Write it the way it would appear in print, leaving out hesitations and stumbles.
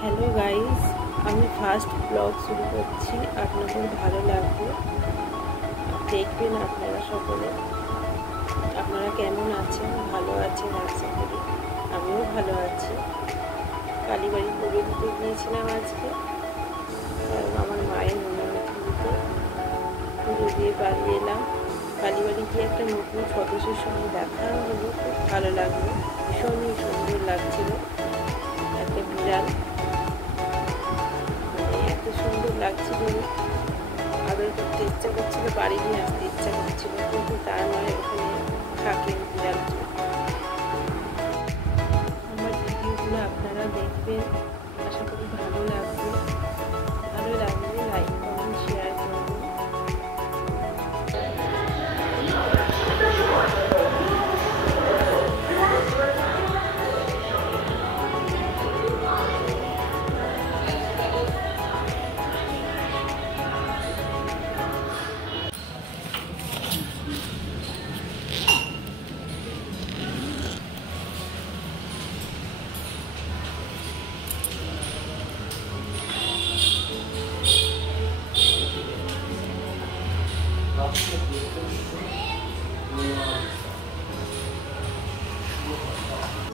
Hello guys, আমি first blog শুরু করছি। আপনাদের ভালো লাগবে, দেখবেন আপনারা সকলে। আপনারা কেমন আছেন? ভালো আছেন আশা করি। আমিও ভালো আছি। কালীবাড়ি পুজো দিতে গিয়েছিলাম আজকে, আমার মায়ের ননদপুরিতে পুজো দিয়ে বাড়ি এলাম। কালীবাড়ি গিয়ে একটা নতুন সদস্যের সঙ্গে দেখা হলো, খুব ভালো লাগলো, ভীষণই সুন্দর লাগছিল। একটা বিড়াল, এত সুন্দর লাগছিল, আদর করতে ইচ্ছা করছিল, বাড়ি নিয়ে আসতে ইচ্ছা করছিল, কিন্তু তা নয়, ওখানে থাকেন বিড়ালটি। আমার ভিডিওগুলো আপনারা দেখবেন, আশা করি ভালো লাগবে। ভালো লাগলে লাইক কমেন্ট শেয়ার করবেন।